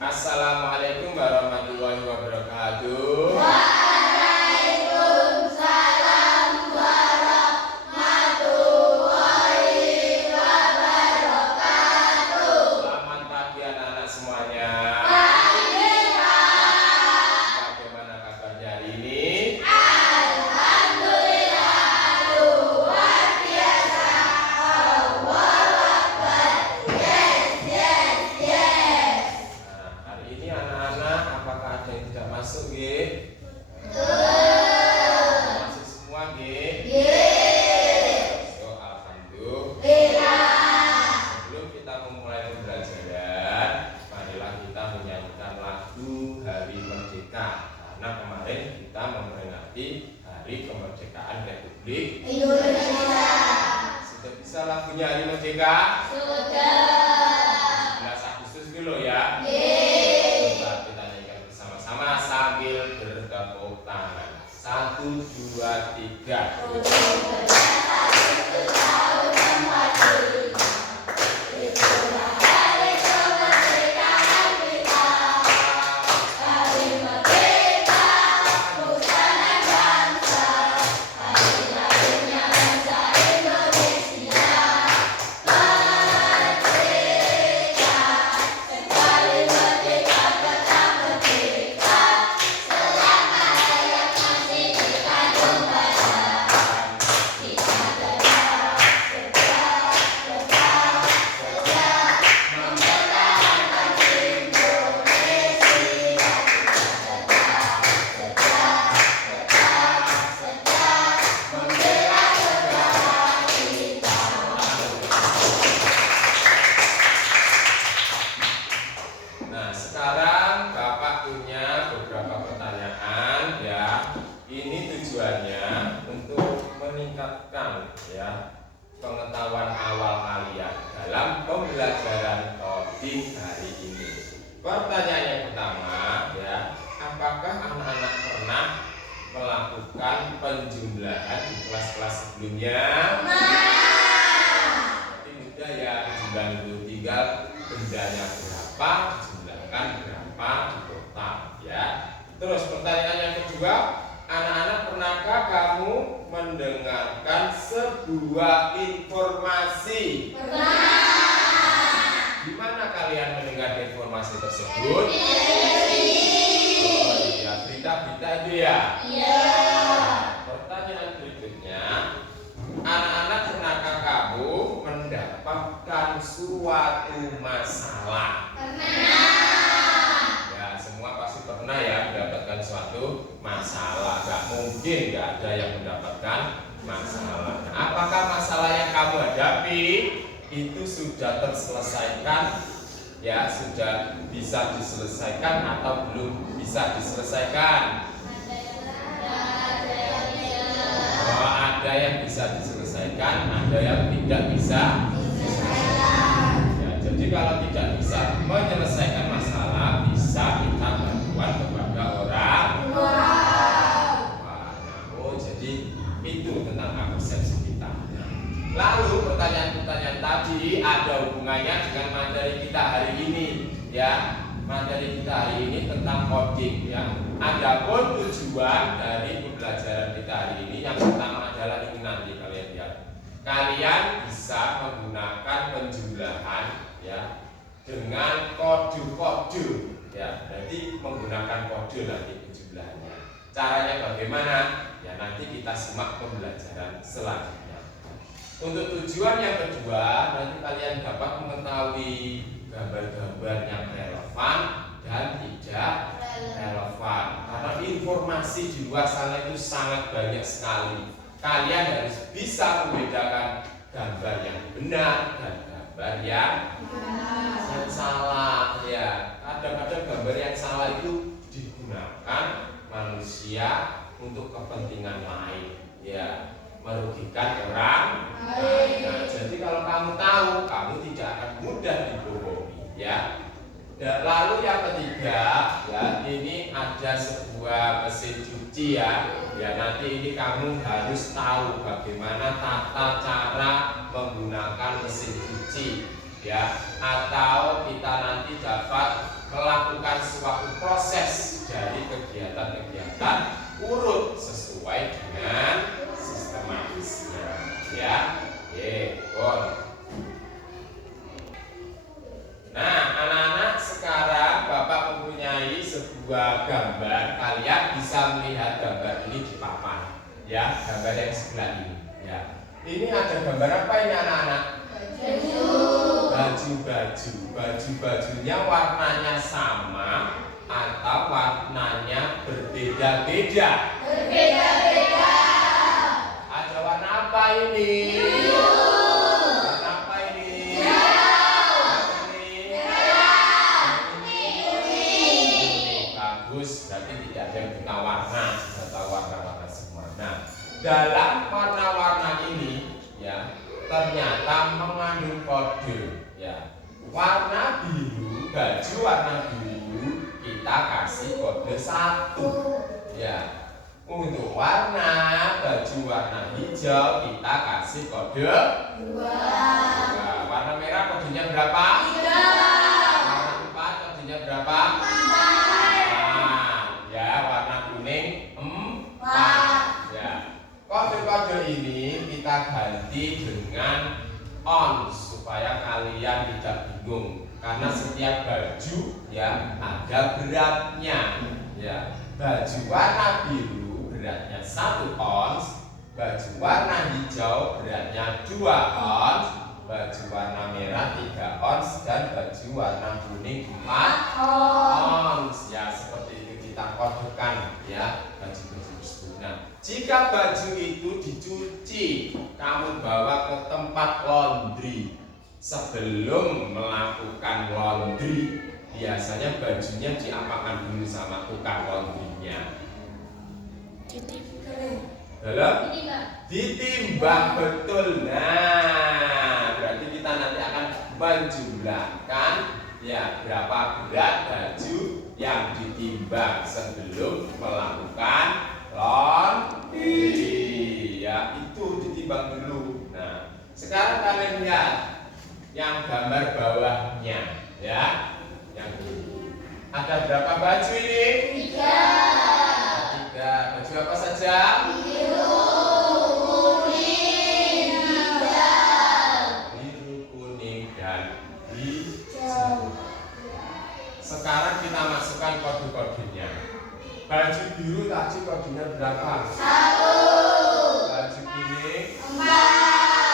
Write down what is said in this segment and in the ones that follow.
Assalamualaikum warahmatullahi wabarakatuh. Waalaikumsalam warahmatullahi wabarakatuh. Selamat pagi anak-anak semuanya. Pagi, Pak. Bagaimana kabarnya hari ini? Alhamdulillah, luar biasa. Allahu Akbar. Yes. Nah, hari ini anak-anak apakah ada yang tidak masuk, G? Masuk semua, G? So, alhamdulillah. Sebelum kita memulai pembelajaran, marilah kita menyanyikan lagu Hari Merdeka. Karena kemarin kita memperingati Hari Kemerdekaan Republik Indonesia. Sudah bisa lagunya Hari Merdeka? Sudah. 11 Agustus dulu ya. Coba kita nyanyikan bersama-sama sambil bertepuk tangan. 1, 2, 3. Nah, sekarang Bapak punya beberapa pertanyaan ya. Ini tujuannya untuk meningkatkan ya pengetahuan awal kalian dalam pembelajaran coding hari ini. Pertanyaan yang pertama ya, apakah anak-anak pernah melakukan penjumlahan di kelas-kelas sebelumnya? Berarti mudah ya, penjumlahan itu tinggal bendanya berapa, dijumlahkan berapa di total ya. Terus pertanyaan yang kedua, anak-anak pernahkah kamu mendengarkan sebuah informasi? Di mana kalian mendengar informasi tersebut? Oh iya, berita-berita itu ya. Pertanyaan berikutnya, anak-anak pernahkah kamu mendapatkan suatu masalah? Ya, semua pasti pernah ya mendapatkan suatu masalah. Gak mungkin gak ada yang mendapatkan masalah. Nah, apakah masalah yang kamu hadapi itu sudah terselesaikan? Ya, sudah bisa diselesaikan atau belum bisa diselesaikan? Oh, ada yang bisa diselesaikan, ada yang tidak bisa diselesaikan. Ya, jadi kalau tidak bisa menyelesaikan masalah, bisa kita bantuan kepada orang tua. Oh, jadi itu tentang persepsi kita. Lalu pertanyaan-pertanyaan tadi ada hubungannya dengan materi kita hari ini, ya. Materi kita hari ini tentang coding, ya. Adapun tujuan dari pembelajaran kita hari ini yang pertama adalah ini nanti kalian lihat. Kalian bisa menggunakan penjumlahan, ya, dengan kode-kode, ya. Jadi menggunakan kode nanti penjumlahannya. Caranya bagaimana? Ya nanti kita simak pembelajaran selanjutnya. Untuk tujuan yang kedua, nanti kalian dapat mengetahui gambar-gambar yang relevan dan tidak relevan. Karena informasi di luar sana itu sangat banyak sekali. Kalian harus bisa membedakan gambar yang benar dan gambar yang salah. Ya, kadang-kadang gambar yang salah itu digunakan manusia untuk kepentingan lain. Ya, merugikan orang. Nah, jadi kalau kamu tahu, kamu tidak akan mudah dibohongi, ya. Dan lalu yang ketiga, ya, ini ada sebuah mesin cuci ya. Ya nanti ini kamu harus tahu bagaimana tata cara menggunakan mesin cuci. ya, atau kita nanti dapat melakukan suatu proses dari kegiatan-kegiatan urut sesuai dengan sistematisnya, ya. Bon. Nah, anak-anak, sekarang Bapak mempunyai sebuah gambar. Kalian bisa melihat gambar ini di papan, ya, gambar yang sebelah ini, ya. Ini ada gambar apa ini, anak-anak? Baju-bajunya warnanya sama atau warnanya berbeda-beda? Berbeda-beda. Ada warna apa ini? Biru. Warna apa ini? Kuning. Bagus, berarti tidak ada yang buta warna atau warna-warna semua. Nah, dalam warna-warna ini, ya, ternyata mengandung kode, ya. Warna biru, baju warna biru kita kasih kode 1, ya. Untuk warna baju warna hijau kita kasih kode 2. Warna merah kodenya berapa? 3. Warna 4 kodenya berapa? 4. Nah, ya, warna kuning 4. Ya. Kode-kode ini kita ganti dengan on supaya kalian tidak bingung, karena setiap baju, ya, ada beratnya, ya. Baju warna biru beratnya 1 ons, baju warna hijau beratnya 2 ons, baju warna merah 3 ons, dan baju warna kuning 4 ons. Ya, seperti itu kita kodekan, ya, baju-baju tersebut. Nah, jika baju itu dicuci, kamu bawa ke tempat laundry. Sebelum melakukan laundry, biasanya bajunya diapakan dulu sama tukang laundrynya? Ditimbang, betul. Nah, berarti kita nanti akan menjumlahkan, ya, berapa berat baju yang ditimbang sebelum melakukan laundry, ya, itu ditimbang dulu. Nah, sekarang kalian lihat yang gambar bawahnya, ya, yang ini. Ada berapa baju ini? 3. Baju apa saja? Biru, kuning, hijau. Biru, kuning, dan hijau. Sekarang kita masukkan kode-kodenya. Baju biru tadi kodenya berapa? 1. Baju kuning 4.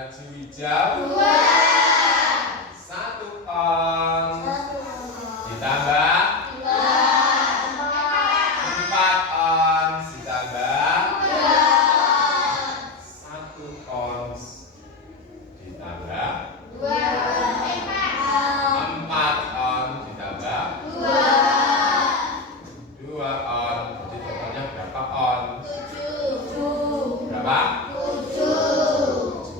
baju hijau 2. 1 ons ditambah 4 ons ditambah 1 ons ditambah 4 ons ditambah 2 ons. Jadi totalnya berapa ons? 7. Berapa? 7.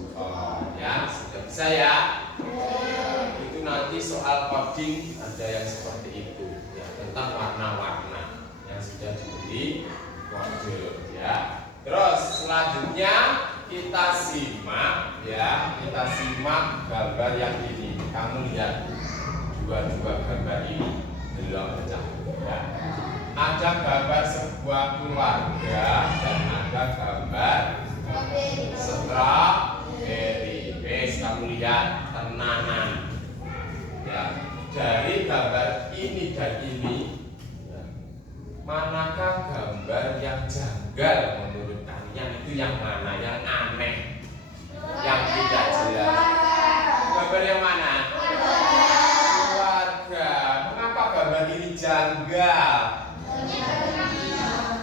Ya, sudah bisa ya. Itu nanti soal coding ada yang seperti itu, ya, tentang warna-warna yang sudah diberi kode, ya. Terus selanjutnya kita simak, ya, kita simak gambar yang ini. Kamu lihat dua gambar ini belum pecah, ya. Ada gambar sebuah keluarga dan ada gambar strawberry. Kamu lihat tenanan, ya. Dari gambar ini dan ini, ya, manakah gambar yang janggal menurut kalian? Itu yang mana? Yang aneh, yang tidak jelas? Gambar yang mana? Keluarga. Mengapa gambar ini janggal?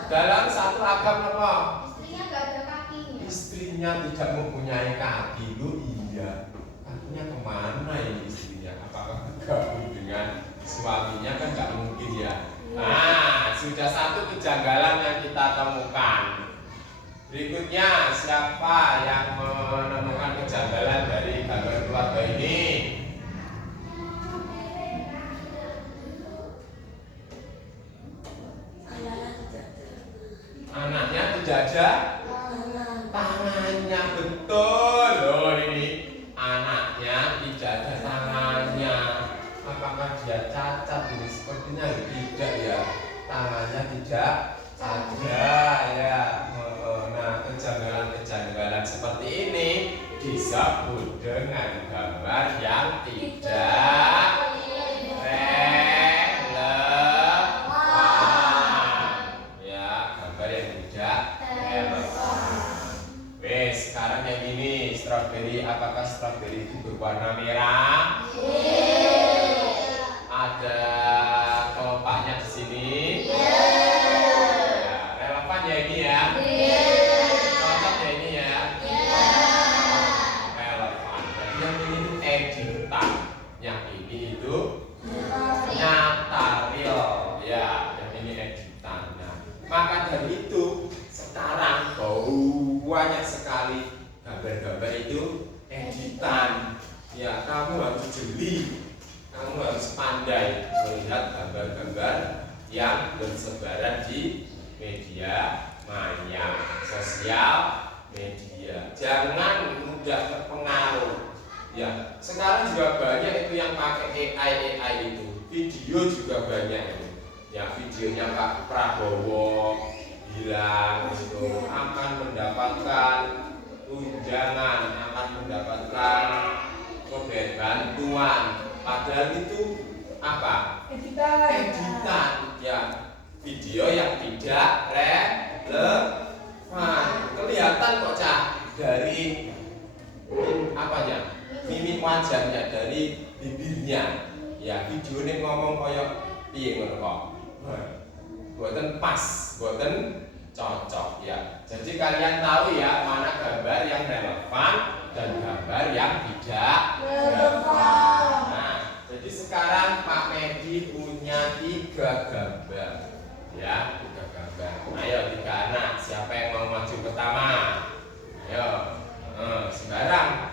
Dalam satu agam apa? Istrinya tidak mempunyai kaki. Lu iya, kakinya kemana ini istrinya? Apakah bergabung dengan suaminya? Kan nggak mungkin, ya. Nah, sudah satu kejanggalan yang kita temukan. Berikutnya, siapa yang menemukan kejanggalan dari gambar keluarga ini? Anaknya tidak ada tangannya, betul loh, ini anaknya tidak ada saya cacat ini sepertinya tidak ya, tangannya tidak ada ya. Nah, kejanggalan-kejanggalan seperti ini disebut dengan gambar yang tidak relevan. Ya, gambar yang tidak relevan. Wes, sekarang yang ini stroberi, apakah stroberi itu berwarna merah? Ada kelopaknya di sini. Ya, relevan ya ini ya. Cocok ya ini ya. Relevan. Jadi yang ini itu editan, yang ini itu nyata real. Ya, yang ini editan. Nah, maka dari itu sekarang banyak sekali gambar-gambar itu editan. Ya, kamu harus jeli. Kamu harus pandai melihat gambar-gambar yang bersebaran di media maya, sosial media. Jangan mudah terpengaruh. Ya, sekarang juga banyak itu yang pakai AI itu. Video juga banyak itu. Ya, videonya Pak Prabowo bilang itu akan mendapatkan tunjangan, akan mendapatkan bantuan. Padahal itu apa? Editan, ya, video yang tidak relevan. Kelihatan kok Cak dari apanya? Mimik wajahnya, dari bibirnya. Ya, video ini ngomong koyok piye ngono kok. Boten pas, boten cocok ya. Jadi kalian tahu ya mana gambar yang relevan dan gambar yang tidak relevan. Nah, jadi sekarang Pak Medi punya 3 gambar, ya, 3 gambar. Ayo 3 anak, siapa yang mau maju pertama? Ayo, sembarang,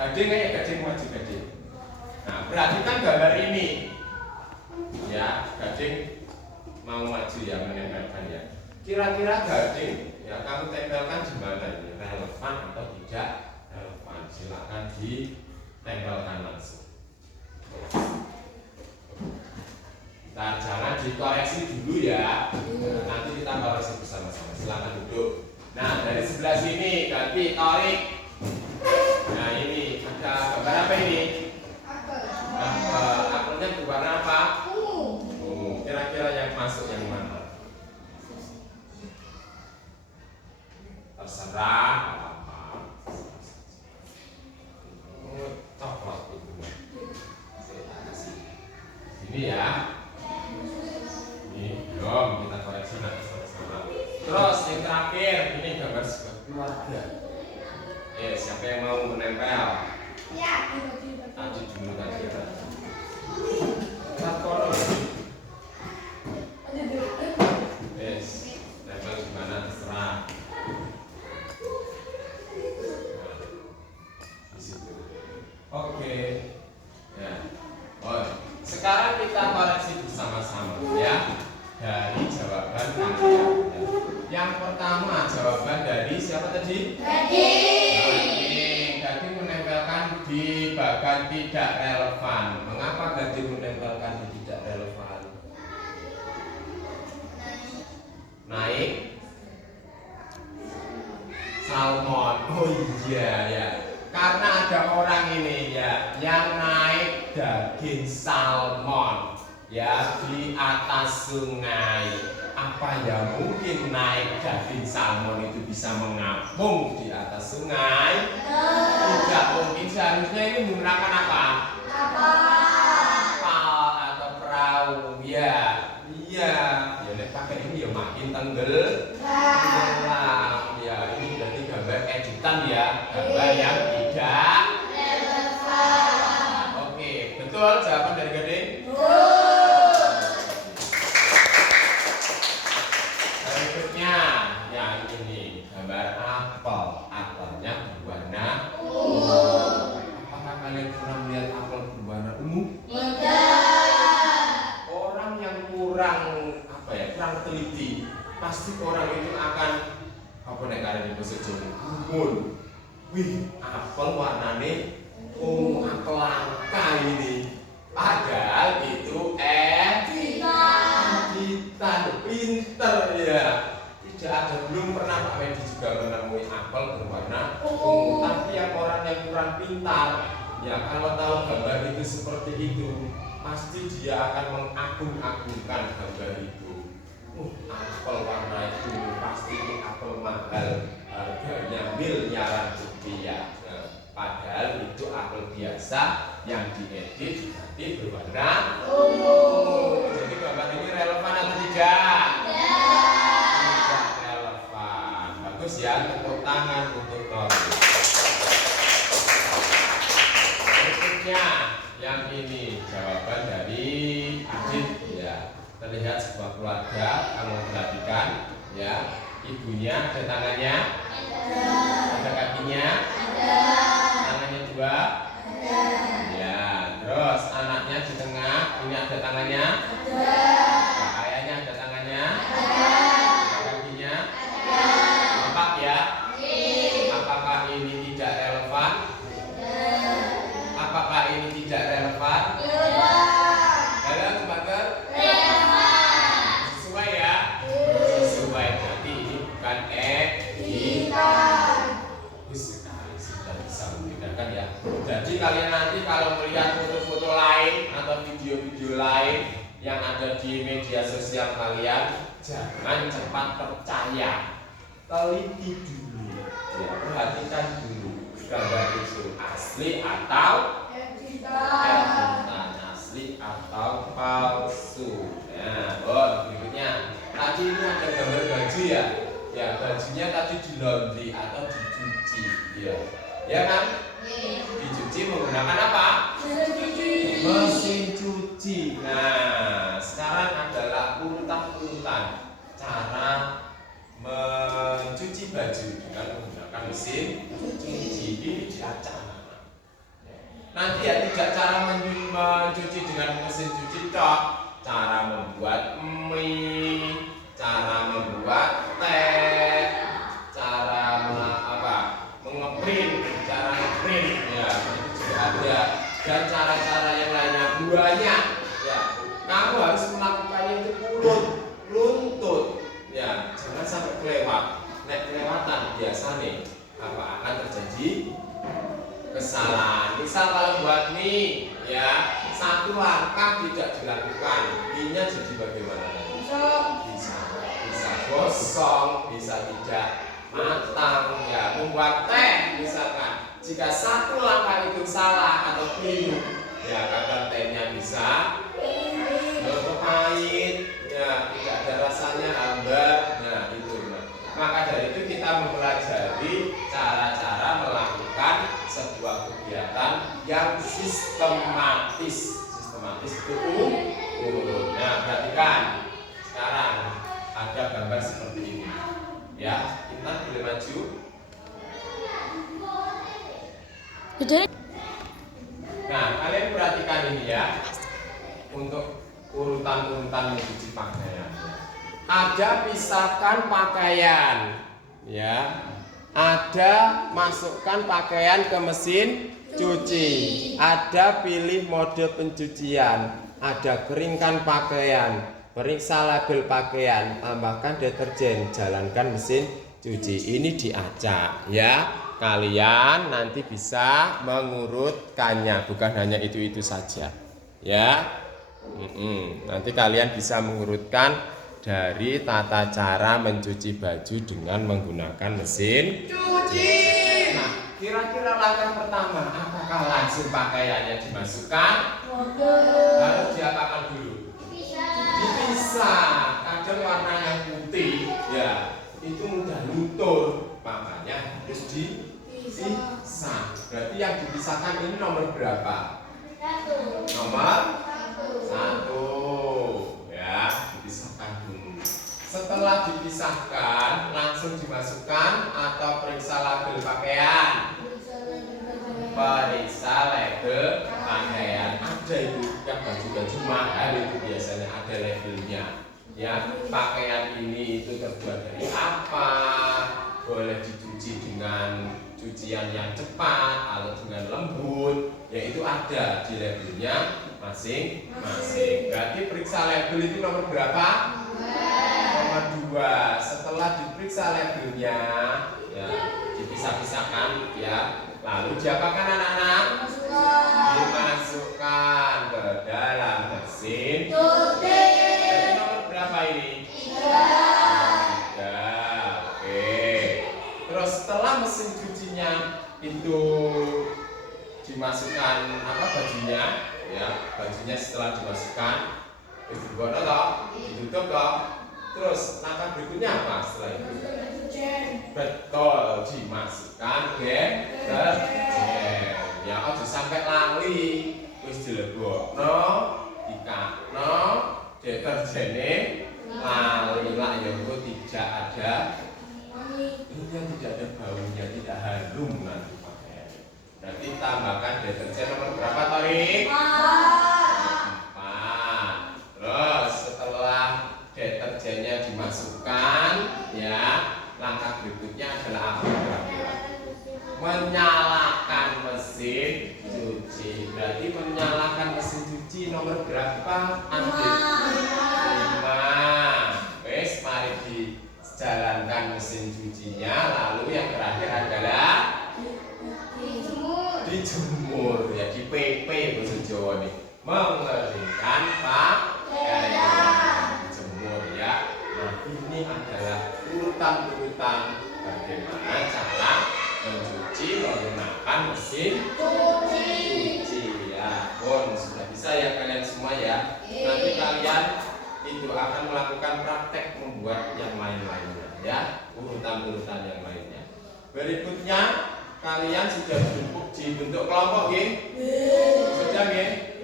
gading aja, gading maju gading. Nah, perhatikan gambar ini, ya, gading mau maju ya, menempelkan ya. Kira-kira gading, ya, kamu tempelkan di mana ini? Relevan atau tidak relevan? Silakan ditempelkan langsung. Nah, jangan dikoreksi dulu ya. Nanti kita koreksi bersama-sama. Silakan duduk. Nah, dari sebelah sini ganti tarik. Nah, ini ada gambar apa ini? Apelnya berwarna apa? Kira-kira yang masuk yang mana? Terserah apa. Coklat itu. Ini ya. Ini belum kita koreksi nanti sama-sama. Terus yang terakhir ini gambar sebuah keluarga. Siapa yang mau menempel? Ya. Tadi dulu tadi ya. Kono. Yes, nempel di mana terserah. Di situ. Oke. Ya. Oh, sekarang kita koreksi bersama-sama ya. Dari jawaban kalian. Yang pertama jawaban dari siapa tadi? Gading menempelkan di bagian tidak relevan. Mengapa gading menempelkan di tidak relevan? Naik salmon. Oh iya ya. Karena ada orang ini ya yang naik daging salmon ya di atas sungai. Apa ya mungkin naik daging salmon itu bisa mengapung di atas sungai? Tidak mungkin. Seharusnya ini menggunakan apa? Kapal atau perahu. Ya, iya. Ya nek pakai ini ya makin tenggelam. Ya, ini berarti gambar editan ya, gambar yang tidak relevan. Oke, betul jawaban dari Gading? Berikutnya, yang ini gambar apel. Apelnya berwarna ungu. Apakah kalian pernah melihat apel berwarna ungu? Tidak. Orang yang kurang kurang teliti, pasti orang itu akan nek kalian di bahasa Jawa gumun. Wih, apel warnane ungu, apel langka ini. kalau gambar itu seperti itu, pasti dia akan mengagung-agungkan gambar itu. Apel warna itu pasti ini apel mahal, harganya miliaran rupiah. Nah, padahal itu apel biasa yang diedit nanti berwarna ungu. Jadi gambar ini relevan atau tidak? Tidak relevan. Bagus ya, tepuk tangan untuk Nori. Berikutnya yang ini jawaban dari Adit ya. Terlihat sebuah keluarga, kamu perhatikan ya. Ibunya ada tangannya, ada kakinya, tangannya dua, ya. Terus anaknya di tengah, ini ada tangannya, ayahnya ada tangannya, ada kakinya, nampak ya? Apakah ini tidak relevan? Apakah ini tidak relevan? Halo, teman-teman? Sesuai ya? Sesuai. Berarti ini bukan editan. Bagus sekali, sudah bisa membedakan ya. Jadi kalian nanti kalau melihat foto-foto lain atau video-video lain yang ada di media sosial kalian, jangan cepat percaya. Teliti dulu. Ya, perhatikan dulu. Gambar itu asli atau editan, asli atau palsu. Nah, berikutnya tadi ini ada gambar baju ya. Ya, bajunya tadi di laundry atau dicuci, ya. Ya kan? Dicuci menggunakan apa? Mesin cuci. Nah, sekarang adalah urutan-urutan cara mencuci baju dengan menggunakan mesin cuci. Ini diacak. Nanti ya tidak cara mencuci dengan mesin cuci tok, cara membuat mie, cara membuat teh, cara mengeprint, cara ngeprint ya itu juga ada, dan cara-cara yang lainnya banyak ya. Kamu harus melakukannya itu runtut ya, jangan sampai kelewat. Nek kelewatan biasa nih apa akan terjadi kesalahan. Misal kalau buat mie ya, satu langkah tidak dilakukan, mie-nya jadi bagaimana? Bisa gosong, bisa tidak matang ya. Membuat teh misalkan, jika satu langkah itu salah atau keliru ya, kadang tehnya bisa pahit ya, tidak ada rasanya, hambar. Nah itu. Maka dari itu kita mempelajari cara-cara melakukan sebuah kegiatan yang sistematis itu urut. Nah, perhatikan sekarang ada gambar seperti ini ya. Kita boleh maju. Nah, kalian perhatikan ini ya, untuk urutan-urutan mencuci pakaian. Ada pisahkan pakaian ya, ada masukkan pakaian ke mesin cuci, ada pilih mode pencucian, ada keringkan pakaian, periksa label pakaian, tambahkan deterjen, jalankan mesin cuci. Ini diacak ya, kalian nanti bisa mengurutkannya, bukan hanya itu saja ya. Nanti kalian bisa mengurutkan dari tata cara mencuci baju dengan menggunakan mesin cuci. Nah, kira-kira langkah pertama, apakah langsung pakaiannya dimasukkan? Harus diapakan dulu? Dipisah. Kadang warnanya putih, ya itu mudah luntur, makanya harus dipisah. Berarti yang dipisahkan ini nomor berapa? Nomor 1 ya, dipisahkan dulu. Setelah dipisahkan, langsung dimasukkan atau periksa label pakaian? Periksa label pakaian. Ada itu yang baju-baju mahal itu biasanya ada labelnya ya. Pakaian ini itu terbuat dari apa, boleh dicuci dengan cucian yang cepat atau dengan lembut, yaitu ada di labelnya masing-masing. Berarti periksa label itu nomor berapa? Nomor 2. Setelah diperiksa labelnya ya, dipisah-pisahkan ya, lalu diapakan anak-anak? dimasukkan ke dalam mesin cuci. Jadi nomor berapa ini? 3. Oke. Terus setelah mesin cucinya itu dimasukkan bajunya, ya bajunya setelah dimasukkan dibuat toh, ditutup toh. Terus langkah berikutnya apa setelah itu? Betul, dimasukkan ke deterjen. Ya, ojo sampai lali. Wis dilebokno, dikakno deterjene lali lah ya engko tidak ada tidak ada baunya, tidak harum nanti pakaian. Nanti tambahkan deterjen nomor berapa Tori? 4. Terus setelah deterjennya dimasukkan, ya langkah berikutnya adalah apa? Menyalakan mesin cuci. Berarti menyalakan mesin cuci nomor berapa? Adik? 5. Wes, mari dijalankan mesin cucinya. Lalu yang terakhir adalah dijemur. Ya, di PP bahasa Jawa nih. Mengeringkan pakaian. Dijemur ya. Nah, ini adalah urutan-urutan bagaimana cara mencuci menggunakan mesin cuci ya. Sudah bisa ya kalian semua ya. Nanti kalian itu akan melakukan praktek membuat yang lain-lainnya ya, urutan-urutan yang lainnya. Berikutnya kalian sudah dibentuk kelompok nggih? Sudah nggih?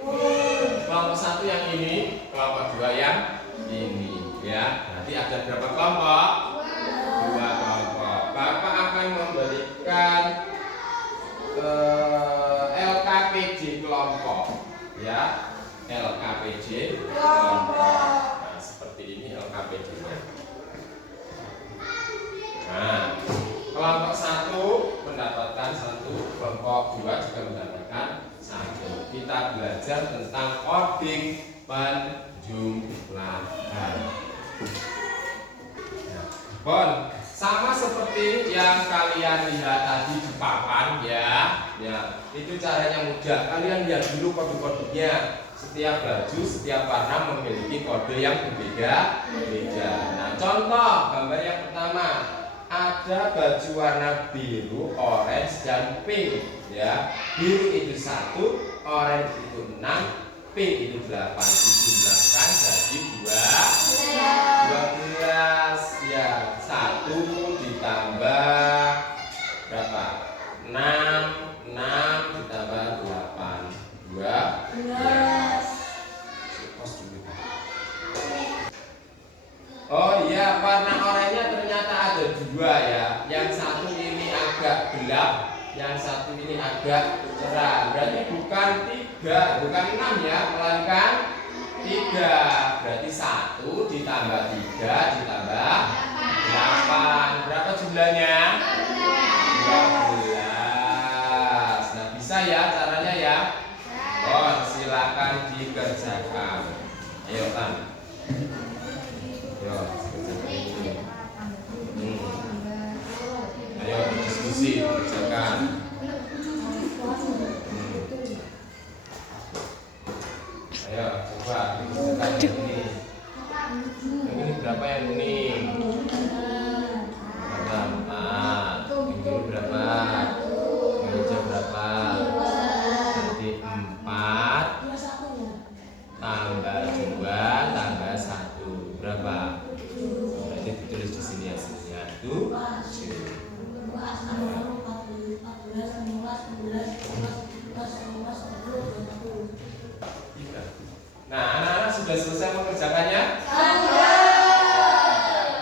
Kelompok 1 yang ini, kelompok 2 yang ini ya. Nanti ada berapa kelompok? 2 kelompok. Bapak akan memberikan LKPJ kelompok ya, LKPJ kelompok. Nah, seperti ini LKPJ-nya. Nah, kelompok 1 mendapatkan 1, kelompok 2 juga mendapatkan 1. Kita belajar tentang coding penjumlahan. Bon, sama seperti yang kalian lihat tadi di papan ya. Ya, itu caranya mudah. Kalian lihat dulu kode-kodenya. Setiap baju, setiap warna memiliki kode yang berbeda-beda. Nah, contoh gambar yang pertama. Ada baju warna biru, orange, dan pink ya. Biru itu 1, orange itu 6, pink itu 8. Dijumlahkan jadi 12 ya. 1 ditambah berapa? 6 ditambah 8 12. Oh iya, warna oranye ternyata ada 2 ya. Yang satu ini agak gelap, yang satu ini agak cerah. Berarti bukan 3, bukan 6 ya, melainkan 3. Berarti 1 ditambah 3 ditambah 8. Berapa jumlahnya? 12. Nah, bisa ya caranya ya. Oh, silakan dikerjakan. Ayo, Tan. Ayo diskusi, kerjakan. Ayo coba kerjakan yang ini. Yang ini berapa yang kuning? Berapa? 4. Yang ini berapa? Yang hijau berapa? Nanti 4 tambah 2 tambah 1 berapa? Berarti ditulis di sini hasilnya 7. Nah, anak-anak sudah selesai mengerjakannya?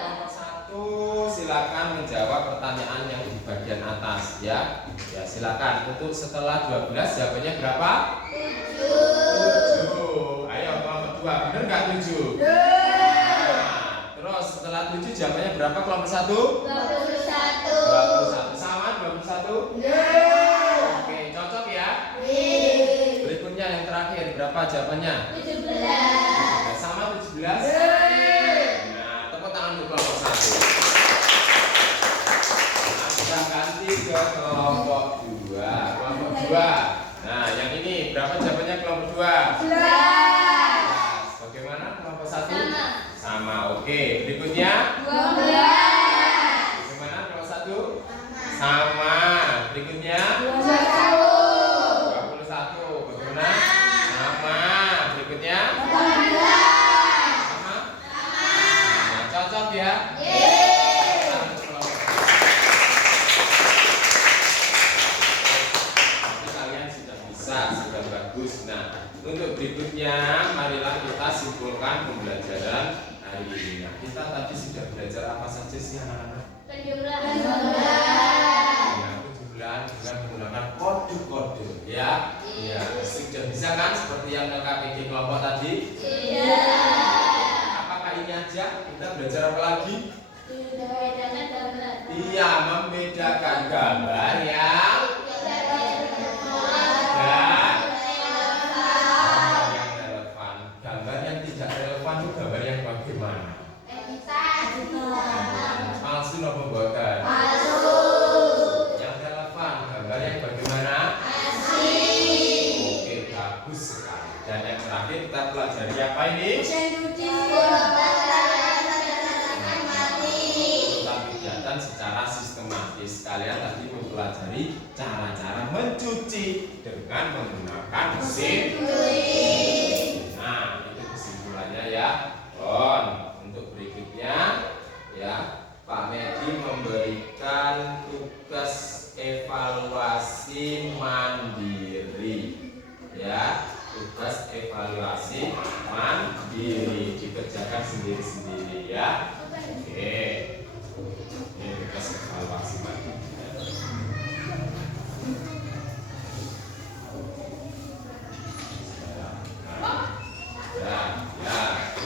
Nomor 1, silakan menjawab pertanyaan yang di bagian atas ya. Ya, silakan. Untuk setelah 12 jawabannya berapa? 7. Ayo kelompok 2, benar nggak 7? Terus setelah 7 jawabannya berapa kelompok 1? 21. Sama 21? Oke, cocok ya? Berikutnya yang terakhir berapa jawabannya? 17. Sama 17? Nah, tepuk tangan untuk kelompok 1. Nah, kita ganti ke kelompok 2. Kelompok 2. Nah, yang ini berapa jawabannya kelompok 2? 11. Bagaimana kelompok 1? Sama. Sama, oke. Berikutnya 12. bagaimana kelompok 1? Sama. Berikutnya 21. 21. Bagaimana? Sama. Berikutnya 18. sama. Sama. Cocok ya? Sudah bagus. Nah, untuk berikutnya marilah kita simpulkan pembelajaran hari ini. Nah, kita tadi sudah belajar apa saja sih anak-anak? Penjumlahan. Ya, penjumlahan dengan menggunakan kode-kode ya. Ya, sudah bisa kan seperti yang KKPG kelompok tadi? Apakah ini aja? Kita belajar apa lagi? Membedakan gambar. Iya, membedakan gambar yang gambar yang bagaimana? Palsu atau buatan? Palsu. Yang relevan, gambar yang bagaimana? Asli. Oke, bagus sekali. Dan yang terakhir kita pelajari apa ini? Urutan kegiatan secara sistematis. Kalian tadi mempelajari cara-cara mencuci dengan menggunakan mesin. Nah, itu kesimpulannya ya. Untuk berikutnya ya, Pak Medi memberikan tugas evaluasi mandiri ya, tugas evaluasi mandiri dikerjakan sendiri-sendiri ya. Oke, ini tugas evaluasi mandiri.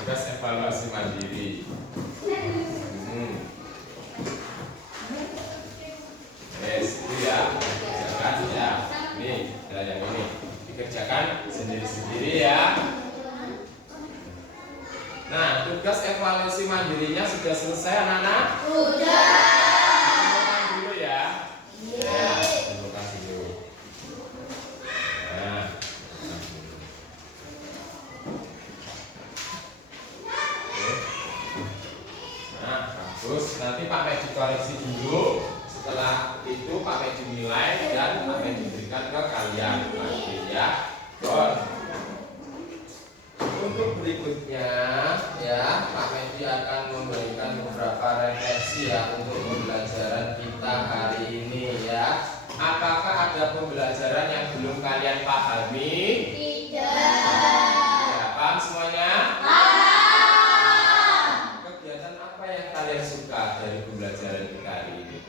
Tugas evaluasi mandiri. Itu ya, kerjakan ya. Nih, yang ini dikerjakan sendiri-sendiri ya. Nah, tugas evaluasi mandirinya sudah selesai anak-anak? Sudah. Kumpulkan dulu ya. Ya, kumpulkan dulu. Nah. Terus nanti Pak Medi koreksi dulu. Setelah itu Pak Medi nilai dan Pak Medi berikan ke kalian nanti ya. Untuk berikutnya ya, Pak Medi akan memberikan beberapa referensi ya untuk pembelajaran kita hari ini ya. Apakah ada pembelajaran yang belum kalian pahami? Tidak. Ya, paham semuanya? Kalian suka dari pembelajaran kita hari ini?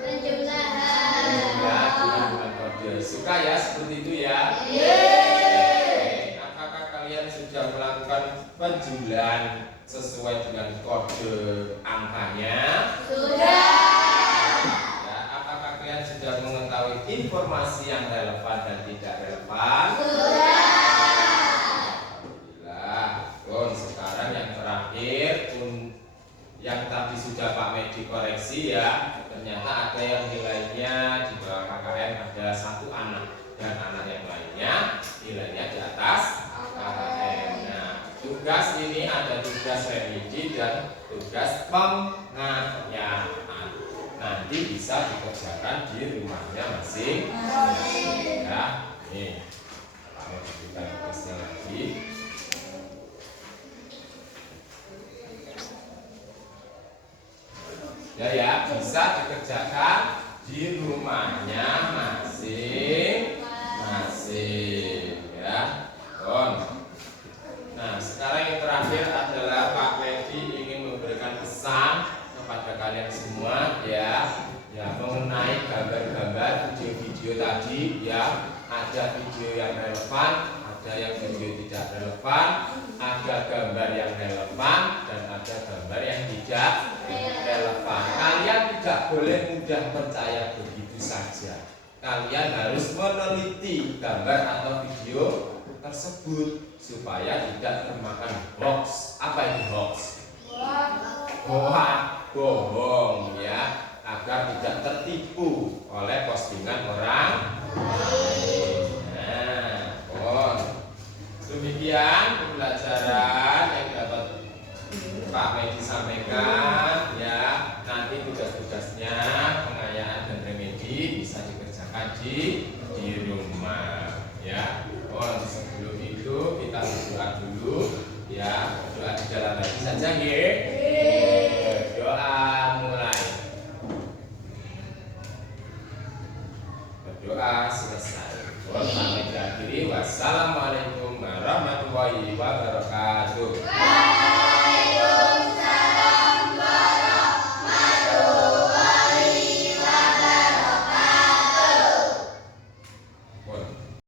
Penjumlahan. Ya, dengan kode. Suka ya seperti itu ya? Yeay. Apakah kalian sudah melakukan penjumlahan sesuai dengan kode angkanya? Sudah. Ya, apakah kalian sudah mengetahui informasi yang relevan dan tidak relevan? Sudah. Alhamdulillah. Sekarang yang terakhir yang tadi sudah Pak Medi koreksi ya, ternyata ada yang nilainya di bawah KKM ada 1 anak dan anak yang lainnya nilainya di atas KKM. Nah, tugas ini ada tugas religi dan tugas pengajaran. Nanti bisa dikerjakan di rumahnya masing-masing ya. Nih, Pak Medi berikan tugasnya lagi. Ya, bisa dikerjakan di rumahnya masing-masing ya. Nah, sekarang yang terakhir adalah Pak Medi ingin memberikan pesan kepada kalian semua ya, mengenai gambar-gambar video-video tadi ya. Ada video yang relevan, ada yang video tidak relevan, ada gambar yang relevan dan ada gambar yang tidak relevan. Kalian tidak boleh mudah percaya begitu saja. Kalian harus meneliti gambar atau video tersebut supaya tidak termakan hoax. Apa itu hoax? Bohong ya, agar tidak tertipu oleh postingan orang lain. Nah, Namun sebelum itu kita berdoa dulu ya, berdoa di dalam hati saja nggih. Berdoa mulai. Berdoa selesai. Pamit akhiri. Wassalamualaikum warahmatullahi wabarakatuh.